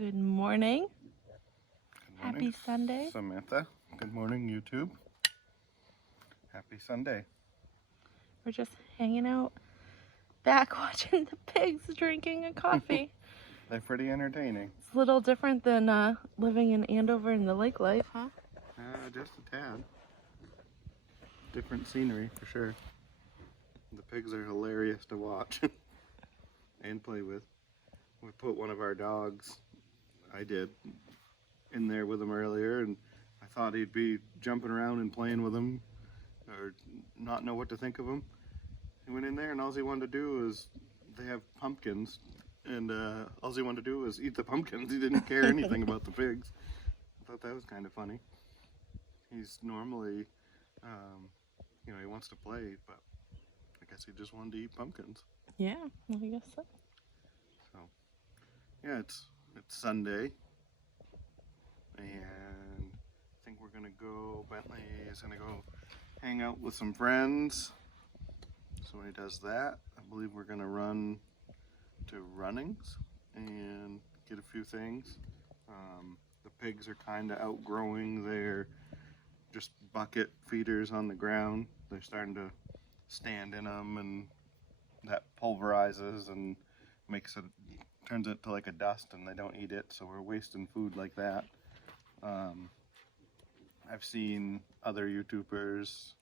Good morning. Good morning. Happy Sunday. Samantha. Good morning, YouTube. Happy Sunday. We're just hanging out back watching the pigs drinking a coffee. They're pretty entertaining. It's a little different than living in Andover in the lake life, huh? Just a tad. Different scenery for sure. The pigs are hilarious to watch and play with. We put one of our dogs, I did, in there with him earlier, and I thought he'd be jumping around and playing with him or not know what to think of him. He went in there and all he wanted to do was, they have pumpkins, and all he wanted to do was eat the pumpkins. He didn't care anything about the pigs. I thought that was kind of funny. He's normally, he wants to play, but I guess he just wanted to eat pumpkins. Yeah, I guess so. So, yeah, it's Sunday, and I think we're gonna go, Bentley is gonna go hang out with some friends. So when he does that, I believe we're gonna run to Runnings and get a few things. The pigs are kind of outgrowing their just bucket feeders on the ground. They're starting to stand in them, and that pulverizes and turns it to like a dust, and they don't eat it, so we're wasting food like that. I've seen other YouTubers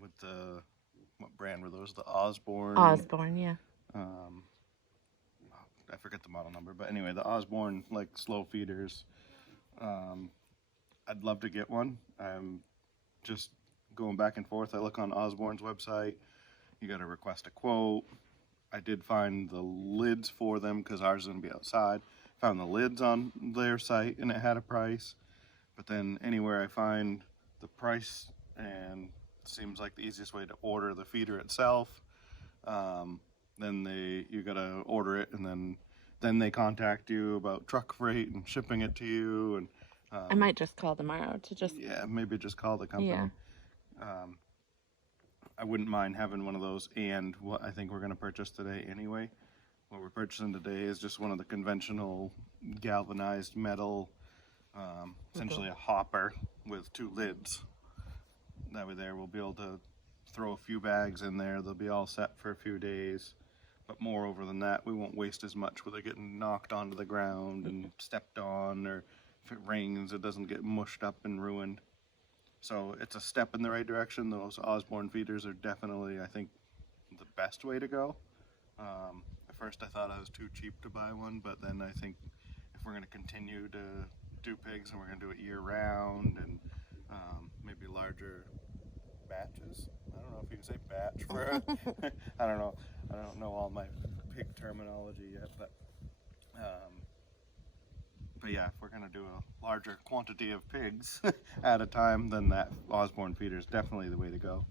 with what brand were those? The Osborne? Osborne, yeah. I forget the model number, but anyway, the Osborne like slow feeders. I'd love to get one. I'm just going back and forth. I look on Osborne's website. You got to request a quote. I did find the lids for them because ours is going to be outside. Found the lids on their site and it had a price. But then anywhere I find the price, and it seems like the easiest way to order the feeder itself, then you got to order it, and then they contact you about truck freight and shipping it to you. And I might just call tomorrow to just... Yeah, maybe just call the company. Yeah. I wouldn't mind having one of those, and what I think we're going to purchase today anyway. What we're purchasing today is just one of the conventional galvanized metal, essentially a hopper with two lids. That way there we'll be able to throw a few bags in there. They'll be all set for a few days. But moreover than that, we won't waste as much with it getting knocked onto the ground and stepped on, or if it rains, it doesn't get mushed up and ruined. So it's a step in the right direction. Those Osborne feeders are definitely, I think, the best way to go. At first I thought I was too cheap to buy one, but then I think if we're going to continue to do pigs, and we're going to do it year round, and maybe larger batches. I don't know if you can say batch for I don't know. I don't know all my pig terminology yet, but yeah, if we're going to do a larger quantity of pigs at a time, then that Osborne feeder is definitely the way to go.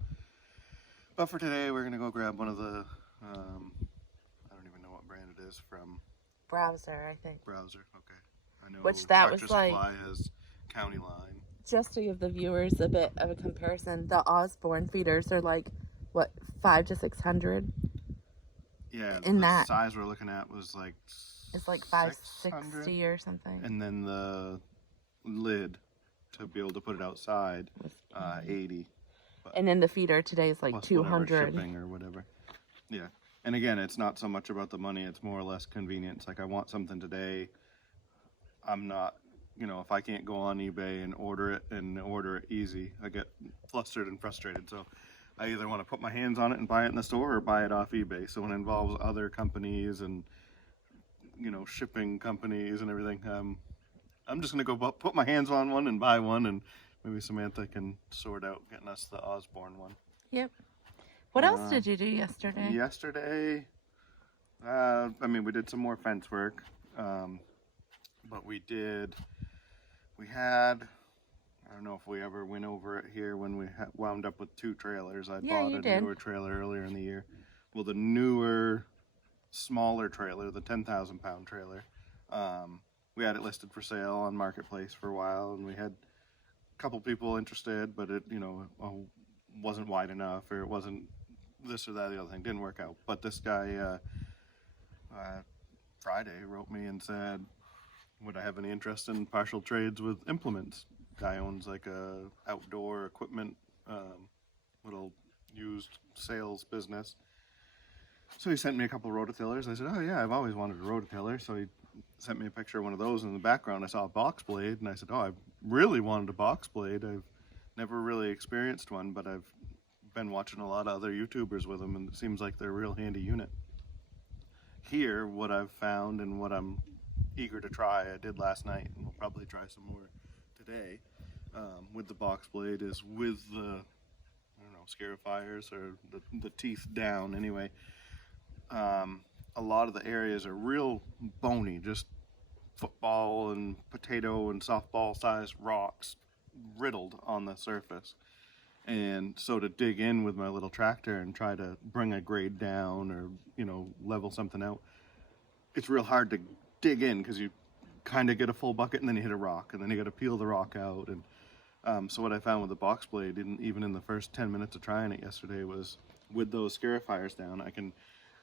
But for today, we're going to go grab one of the, I don't even know what brand it is from. Browser, I think. Browser, okay. I know Which that Tractor was like... Supply has County Line. Just to give the viewers a bit of a comparison, the Osborne feeders are like, what, 500 to 600? Yeah, in the that size we're looking at was like... It's like 560 or something. And then the lid to be able to put it outside, 80. But and then the feeder today is like 200. Shipping or whatever. Yeah. And again, it's not so much about the money, it's more or less convenience. Like, I want something today. I'm not, if I can't go on eBay and order it easy, I get flustered and frustrated. So I either want to put my hands on it and buy it in the store, or buy it off eBay. So when it involves other companies and shipping companies and everything, I'm just gonna go put my hands on one and buy one, and maybe Samantha can sort out getting us the Osborne one. Yep. What else did you do yesterday? Yesterday, we did some more fence work, but we had, I don't know if we ever went over it here when we wound up with 2 trailers. I bought a newer trailer earlier in the year. Well, the newer, smaller trailer, the 10,000 pound trailer, we had it listed for sale on Marketplace for a while, and we had a couple people interested, but it wasn't wide enough, or it wasn't this or that, the other thing didn't work out. But this guy Friday wrote me and said, would I have any interest in partial trades with implements? Guy owns like a outdoor equipment, little used sales business. So he sent me a couple of rototillers. I said, oh yeah, I've always wanted a rototiller. So he sent me a picture of one of those. In the background I saw a box blade, and I said, oh, I've really wanted a box blade. I've never really experienced one, but I've been watching a lot of other YouTubers with them, and it seems like they're a real handy unit. Here, what I've found and what I'm eager to try, I did last night, and we'll probably try some more today, with the box blade, is with the, I don't know, scarifiers or the teeth down anyway. A lot of the areas are real bony, just football and potato and softball sized rocks riddled on the surface. And so to dig in with my little tractor and try to bring a grade down or, level something out, it's real hard to dig in because you kind of get a full bucket and then you hit a rock and then you got to peel the rock out. And so what I found with the box blade, even in the first 10 minutes of trying it yesterday, was with those scarifiers down, I can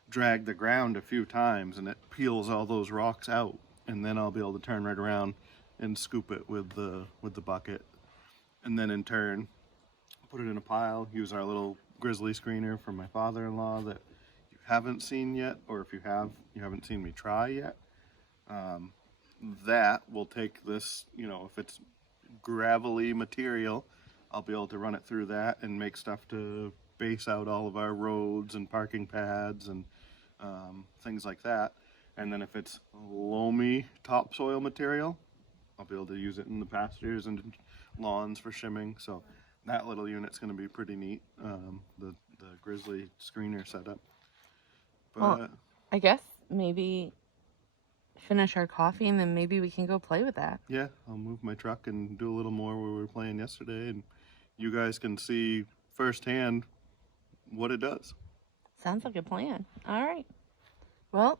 drag the ground a few times and it peels all those rocks out, and then I'll be able to turn right around and scoop it with the bucket, and then in turn put it in a pile, use our little grizzly screener from my father-in-law that you haven't seen yet, or if you have, you haven't seen me try yet. That will take this, if it's gravelly material, I'll be able to run it through that and make stuff to base out all of our roads and parking pads and things like that. And then if it's loamy topsoil material, I'll be able to use it in the pastures and lawns for shimming. So that little unit's going to be pretty neat, the grizzly screener setup. But well, I guess maybe finish our coffee and then maybe we can go play with that. Yeah, I'll move my truck and do a little more where we were playing yesterday, and you guys can see firsthand what it does. Sounds like a plan. All right. Well,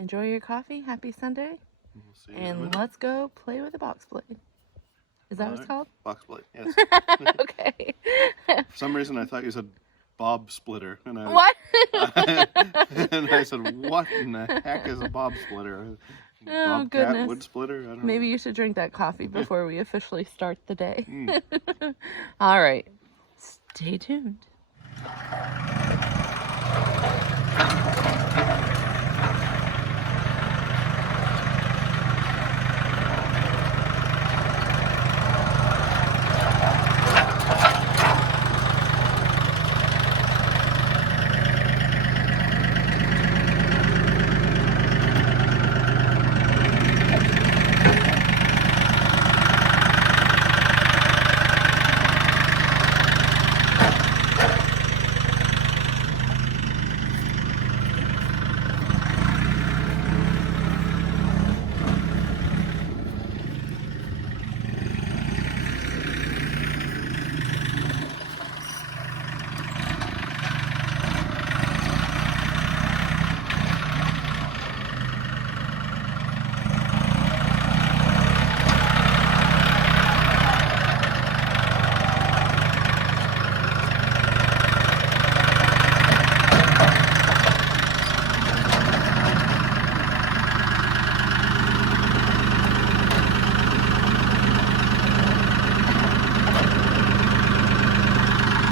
enjoy your coffee. Happy Sunday. We'll see you And let's go play with a box blade. Is that what it's called? Box blade, yes. Okay. For some reason I thought you said bob splitter. And What? and I said, what in the heck is a bob splitter? Oh, goodness. Wood splitter? I don't know. Maybe you should drink that coffee before we officially start the day. All right. Stay tuned.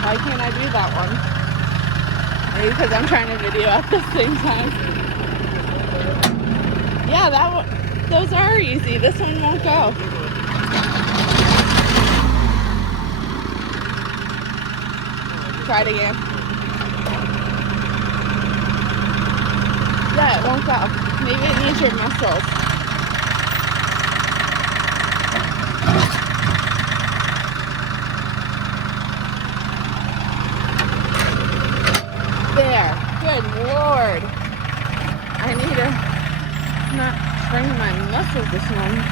Why can't I do that one? Maybe because I'm trying to video at the same time. Yeah, that one, those are easy. This one won't go. Try it again. Yeah, it won't go. Maybe it needs your muscles. There. Good Lord. I need to not strain my muscles this morning.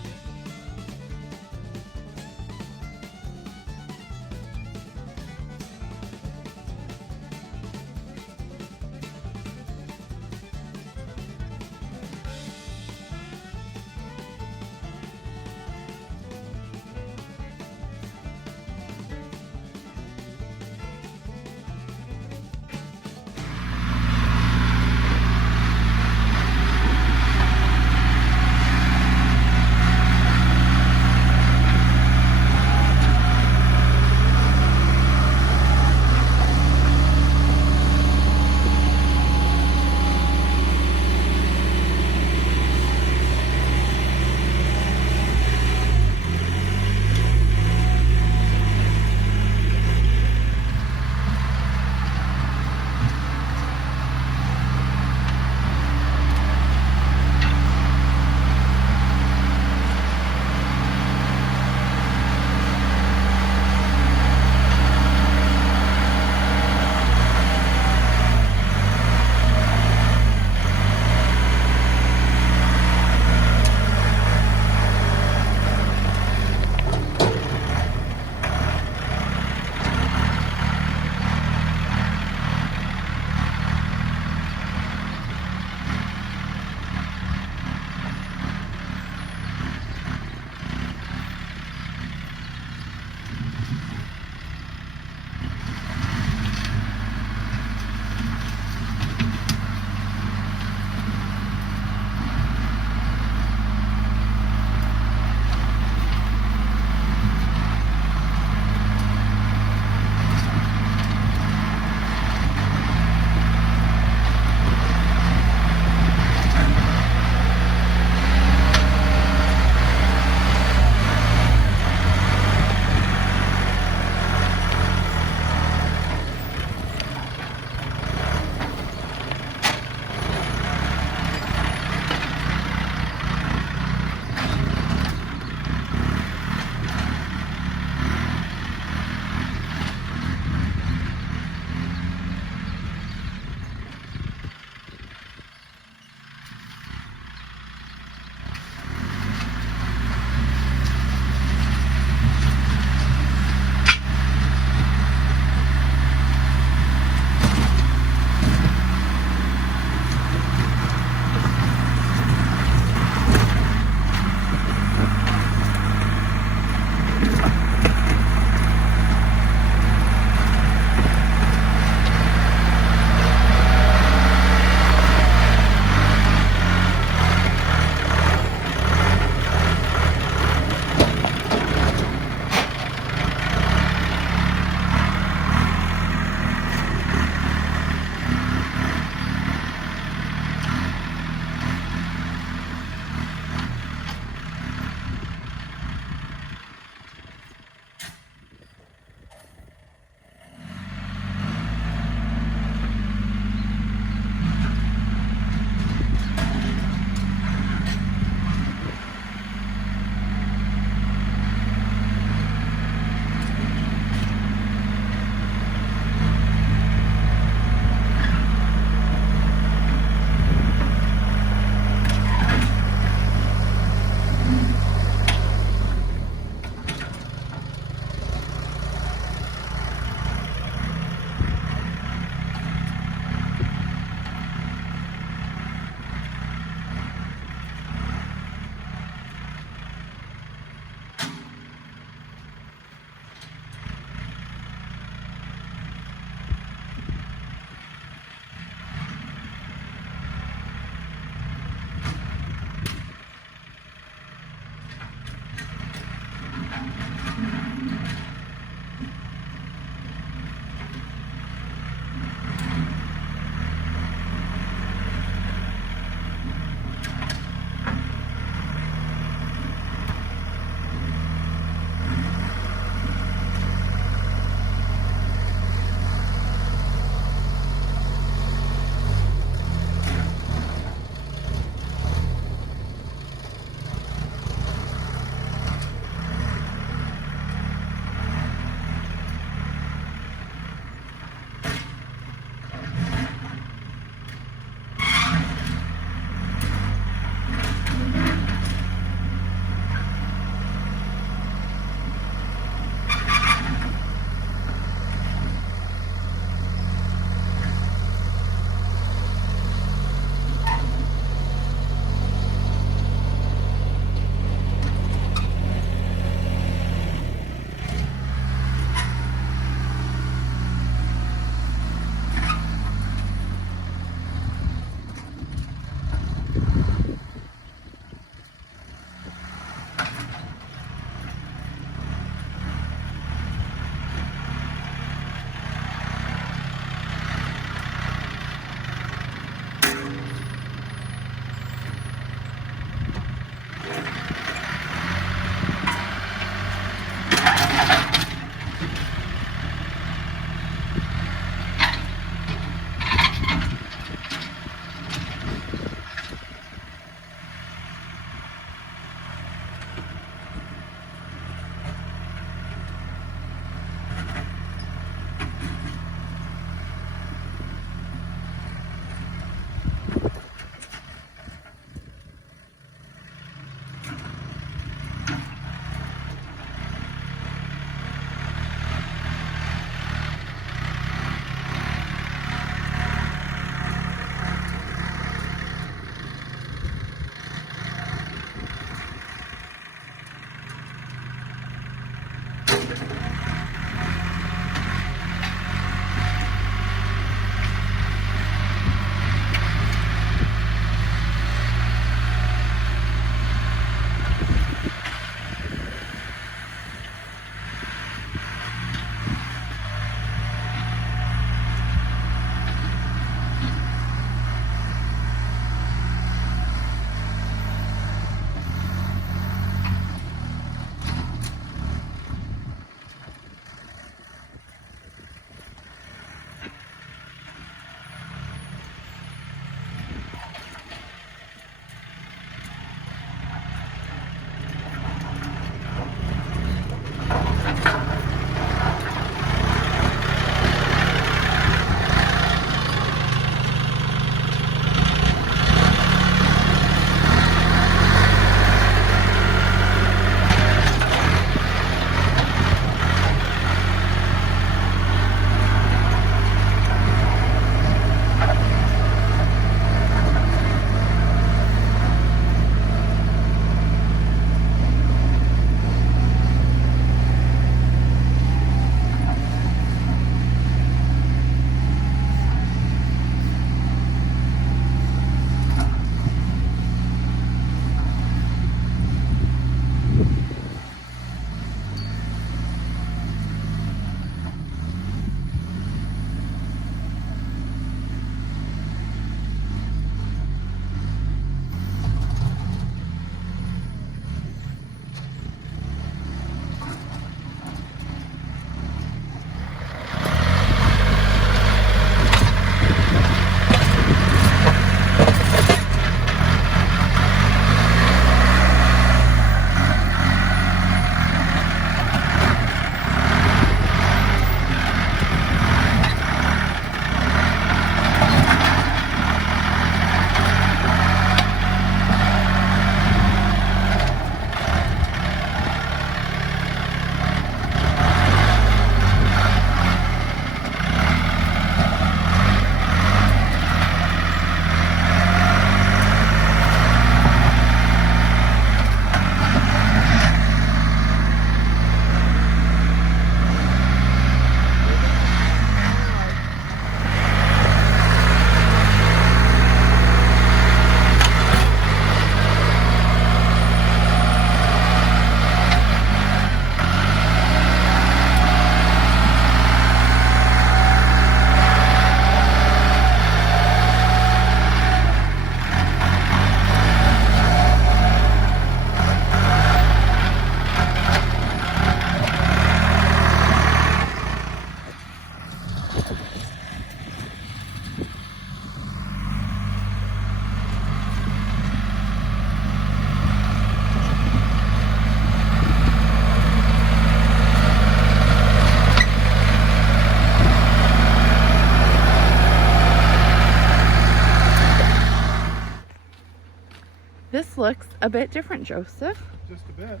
looks a bit different, Joseph. Just a bit.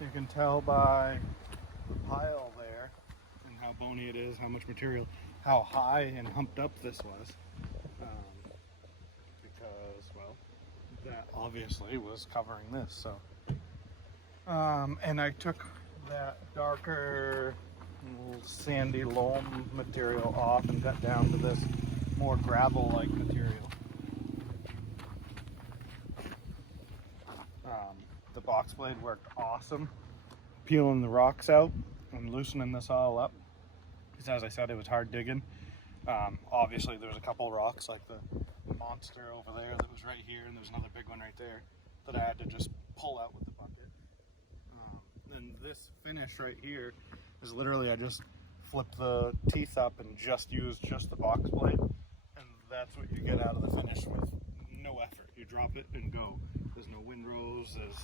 You can tell by the pile there and how bony it is, how much material, how high and humped up this was. Because, well, that obviously was covering this. So, and I took that darker sandy loam material off and got down to this more gravel-like material. The box blade worked awesome, peeling the rocks out and loosening this all up. Because as I said, it was hard digging. Obviously, there was a couple rocks like the monster over there that was right here, and there's another big one right there that I had to just pull out with the bucket. Then this finish right here is literally I just flipped the teeth up and just used just the box blade, and that's what you get out of the finish with no effort. You drop it and go. There's no windrows. There's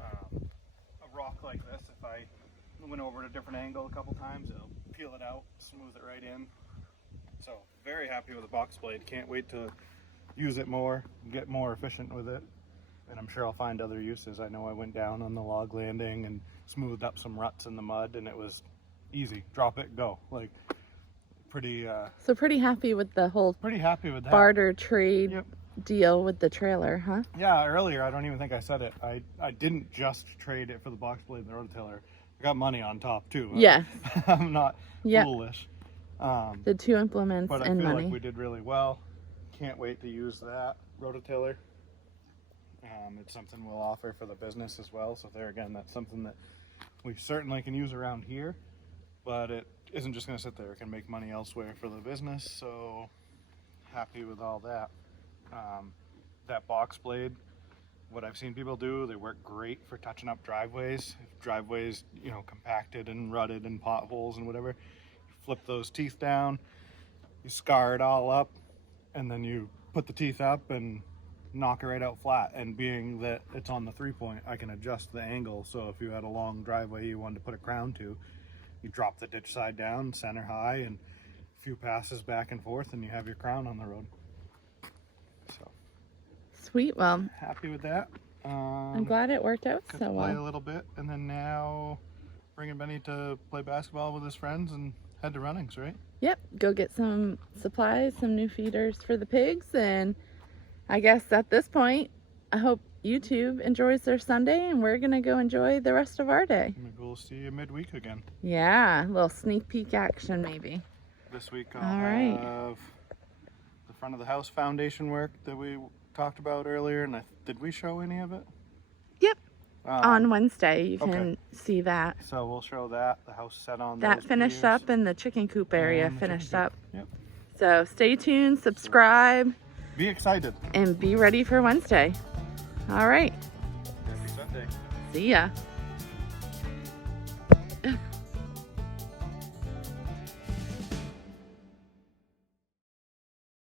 a rock like this. If I went over at a different angle a couple times, it'll peel it out, smooth it right in. So very happy with the box blade. Can't wait to use it more, get more efficient with it, and I'm sure I'll find other uses. I know I went down on the log landing and smoothed up some ruts in the mud, and it was easy. Drop it, go. Like pretty. So pretty happy with the whole pretty happy with that barter trade. Yep. Deal with the trailer, huh? Yeah, earlier I don't even think I said it. I didn't just trade it for the box blade and the rototiller. I got money on top too. Yes. I'm not foolish. The two implements but and I feel money. like we did really well. Can't wait to use that rototiller. It's something we'll offer for the business as well. So there again, that's something that we certainly can use around here, but it isn't just going to sit there. It can make money elsewhere for the business. So happy with all that. That box blade, what I've seen people do, they work great for touching up driveways. If driveways, you know, compacted and rutted and potholes and whatever, you flip those teeth down, you scar it all up, and then you put the teeth up and knock it right out flat. And being that it's on the 3-point, I can adjust the angle. So if you had a long driveway you wanted to put a crown to, you drop the ditch side down, center high, and a few passes back and forth, and you have your crown on the road. So Sweet. Well, happy with that. I'm glad it worked out Got so to play well. a little bit, and then now bringing Benny to play basketball with his friends and head to runnings, right? Yep. Go get some supplies, some new feeders for the pigs, and I guess at this point, I hope YouTube enjoys their Sunday, and we're gonna go enjoy the rest of our day. And we'll see you midweek again. Yeah, a little sneak peek action maybe. This week I'll All right. have the front of the house foundation work that we talked about earlier, and did we show any of it? Yep. On Wednesday, you can okay. see that. So we'll show that, the house set on That those finished piers. up, and the chicken coop area And the finished chicken up. coop. Yep. So stay tuned, subscribe, Be excited. and be ready for Wednesday. All right. Happy Sunday. See ya.